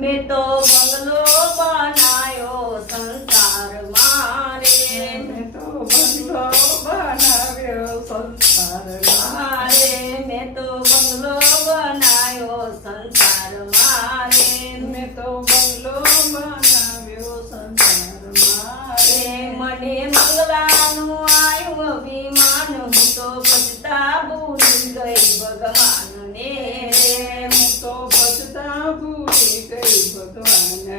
મેં તો બંગલો બનાયો સંસારમાં રે, મેં તો બંગલો બનાવ્યો સંસારમાં રે, મેં તો બંગલો બનાયો સંસારમાં રે, મેં તો બંગલો બનાવ્યો સંસારમાં રે. મને મંગલાનું આયું અભિમાન, હું તો ભજતા ભૂલી ગઈ ભગવાનને રે, હું તો ભજતા ભૂલી ગઈ ભગવાનને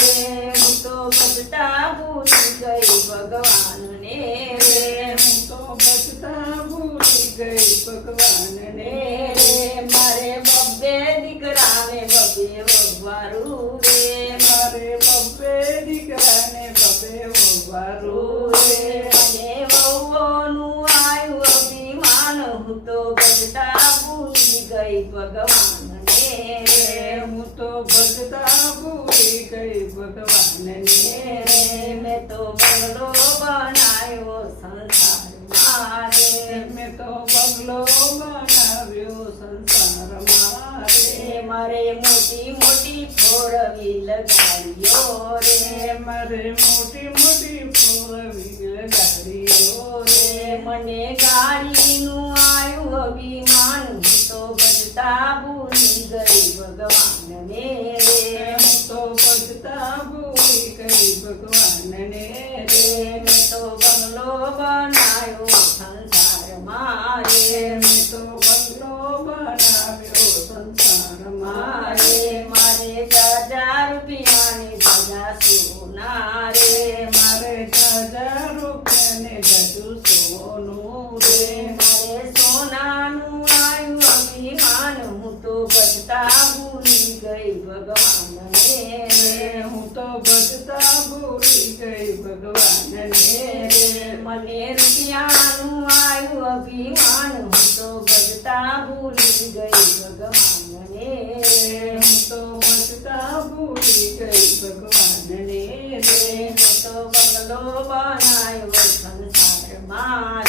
રે, હું તો ભજતા ભૂલી ગઈ ભગવાનને રે, હું તો ભજતા ભૂલી ગઈ ભગવાનને રે. મારે બબ્બે દીકરાને બબ્બે વવારું રે, મારે બબ્બે દીકરાને બબ્બે વવારું રે. મને વહુઓનું આયું અભિમાન, હું તો ભજતા ભૂલી ગઈ ભગવાનને રે, હું તો ભજતા ભૂલી ગઈ ભગવાનને રે. મેં તો બંગલો બનાયો સંસારમાં રે, મેં તો બંગલો બનાવ્યો સંસારમાં રે. મારે મોટી મોટી ફોર વ્હીલ ગાડીઓ રે, મારે મોટી મોટી ફોર વ્હીલ ગાડીઓ રે. મને ગાડીનું આયું અભિમાન, હું તો ભજતા ભૂલી ગઈ ભગવાનને રે, હું તો ભજતા ભૂલી ગઈ ભગવાનને રે. મેં તો બંગલો બનાયો સંસારમાં રે, મેં તો બંગલો બનાવ્યો સંસારમાં રે. મારે 1000 રૂપિયાની ધજા સોના રે, મારે 1000 રૂપિયાને જજુ સોનું રે. મારે સોનાનું આયું અભિમાન, હું તો ભજતા ભૂલી ગઈ ભગવાનને રે, હું તો ભજતા ભૂલી ગઈ ભગવાનને રે. મને રૂપિયાનું આયું અભિમાન, હું તો ભજતા ભૂલી ગઈ ભગવાનને રે, હું તો ભજતા ભૂલી ગઈ ભગવાનને રે. મેં તો બંગલો બનાયો સંસારમાં